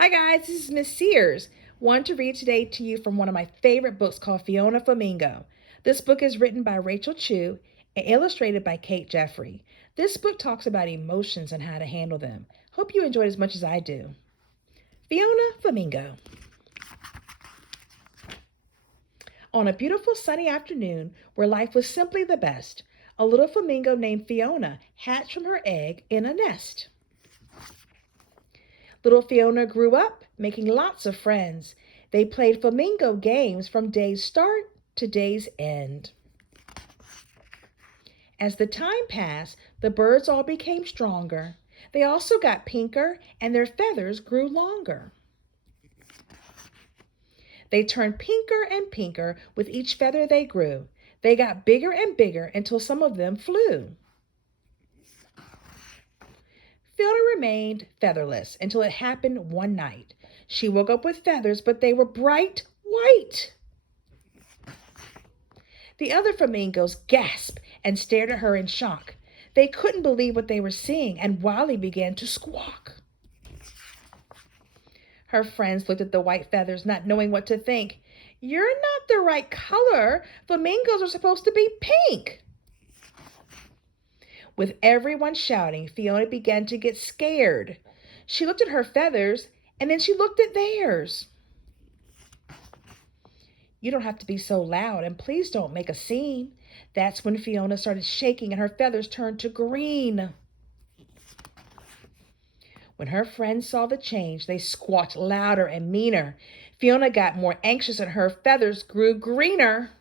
Hi guys, this is Miss Sears. Want to read today to you from one of my favorite books called Fiona Flamingo. This book is written by Rachel Chu and illustrated by Kate Jeffrey. This book talks about emotions and how to handle them. Hope you enjoyed as much as I do. Fiona Flamingo. On a beautiful sunny afternoon where life was simply the best, a little flamingo named Fiona hatched from her egg in a nest. Little Fiona grew up, making lots of friends. They played flamingo games from day's start to day's end. As the time passed, the birds all became stronger. They also got pinker, and their feathers grew longer. They turned pinker and pinker with each feather they grew. They got bigger and bigger until some of them flew. Fiona remained featherless until it happened one night. She woke up with feathers, but they were bright white. The other flamingos gasped and stared at her in shock. They couldn't believe what they were seeing, and Wally began to squawk. Her friends looked at the white feathers, not knowing what to think. "You're not the right color. Flamingos are supposed to be pink." With everyone shouting, Fiona began to get scared. She looked at her feathers, and then she looked at theirs. "You don't have to be so loud, and please don't make a scene." That's when Fiona started shaking and her feathers turned to green. When her friends saw the change, they squawked louder and meaner. Fiona got more anxious and her feathers grew greener.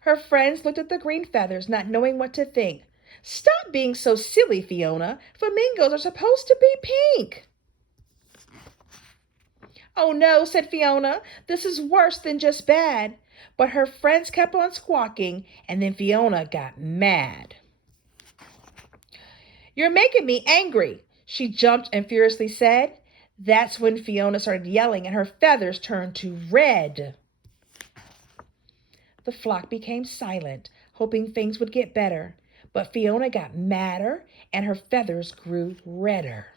Her friends looked at the green feathers, not knowing what to think. "Stop being so silly, Fiona. Flamingos are supposed to be pink." "Oh no," said Fiona. "This is worse than just bad." But her friends kept on squawking, and then Fiona got mad. "You're making me angry," she jumped and furiously said. That's when Fiona started yelling and her feathers turned to red. The flock became silent, hoping things would get better. But Fiona got madder and her feathers grew redder.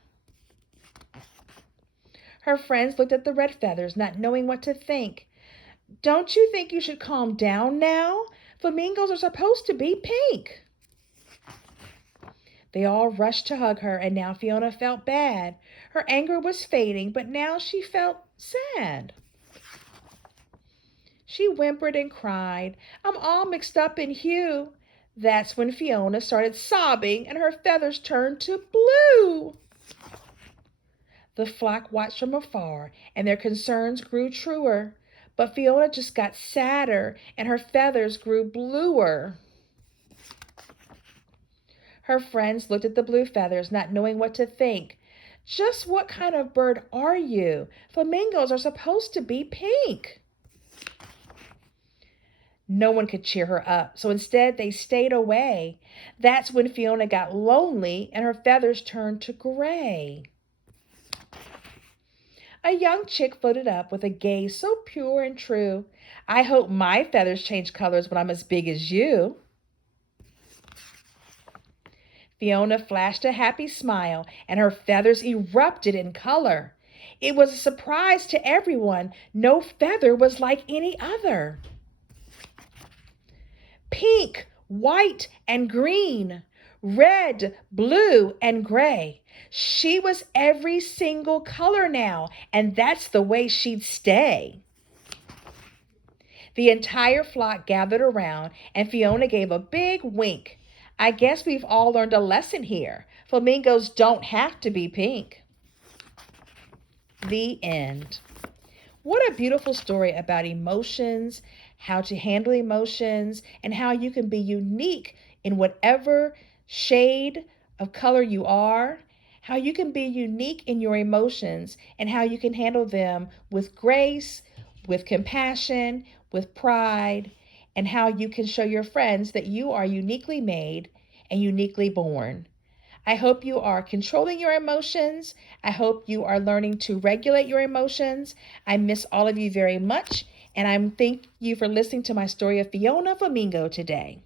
Her friends looked at the red feathers, not knowing what to think. "Don't you think you should calm down now? Flamingos are supposed to be pink." They all rushed to hug her, and now Fiona felt bad. Her anger was fading, but now she felt sad. She whimpered and cried, "I'm all mixed up in hue." That's when Fiona started sobbing and her feathers turned to blue. The flock watched from afar and their concerns grew truer. But Fiona just got sadder and her feathers grew bluer. Her friends looked at the blue feathers, not knowing what to think. "Just what kind of bird are you? Flamingos are supposed to be pink." No one could cheer her up, so instead they stayed away. That's when Fiona got lonely and her feathers turned to gray. A young chick floated up with a gaze so pure and true. "I hope my feathers change colors when I'm as big as you." Fiona flashed a happy smile and her feathers erupted in color. It was a surprise to everyone. No feather was like any other. Pink, white, and green, red, blue, and gray. She was every single color now, and that's the way she'd stay. The entire flock gathered around, and Fiona gave a big wink. "I guess we've all learned a lesson here. Flamingos don't have to be pink." The end. What a beautiful story about emotions, how to handle emotions, and how you can be unique in whatever shade of color you are, how you can be unique in your emotions, and how you can handle them with grace, with compassion, with pride, and how you can show your friends that you are uniquely made and uniquely born. I hope you are controlling your emotions. I hope you are learning to regulate your emotions. I miss all of you very much, and I thank you for listening to my story of Fiona Flamingo today.